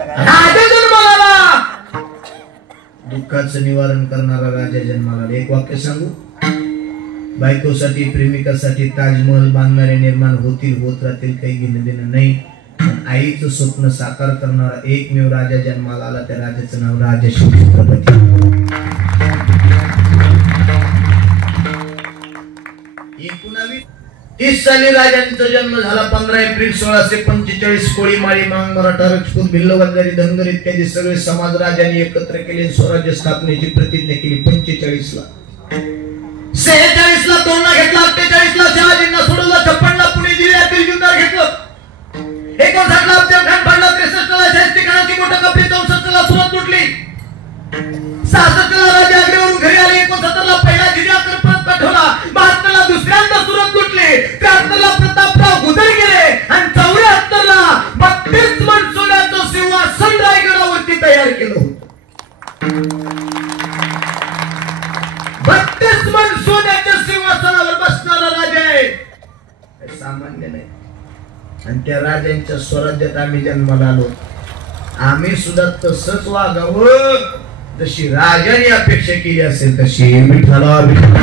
राजा जन्माला, दुःखाचं निवारण करणारा राजा जन्माला। एक वाक्य सांगू, बायकोसाठी प्रेमिकासाठी ताजमहल बांधणारे निर्माण होतील, होत राहतील, काही घेणं देणं नाही, पण आईचं स्वप्न साकार करणारा एकमेव राजा जन्माला आला, त्या राजाचं नाव राजा शिव छत्रपती। 1930 साली राजांचा जन्म झाला। 15 एप्रिल 1645 कोळी माळी मांग मराठा राजपूत भिल्ल वंजारी धनगर इत्यादी सगळे समाज राजांनी एकत्र केले, स्वराज्य स्थापनेची प्रतिज्ञा केली। 45 ला 46 ला तोरणा घेतला, 48 ला शहाजींना सोडलं, 56 ला पुणे जिल्ह्यातील जुन्नर घेतलं, 59 ला अफजलखान पडला, 63 ला शाहिस्ते खानाची मोठा कपरी, 64 ला सुरत तुटली, 66 ला राजा आग्र्यावरून घरी आले, 69 ला पहिला जिल्हा कर परत पाठवला, 72 ला दुसऱ्यांदा सुरत तुटली, 73 ला प्रतापराव गुजर गेले आणि 74 ला 32 मन सोन्याचं सिंहासन रायगडावरती तयार केलं होतं। 32 मन सोन्याच्या सिंहासनावर बसणारा राजा आहे, सामान्य नाही। आणि त्या राजांच्या स्वराज्यात आम्ही जन्माला आलो, आम्ही सुद्धा तसंच वागावं जशी राजाने अपेक्षा केली असेल तशी। विठ्ठला विठ्ठला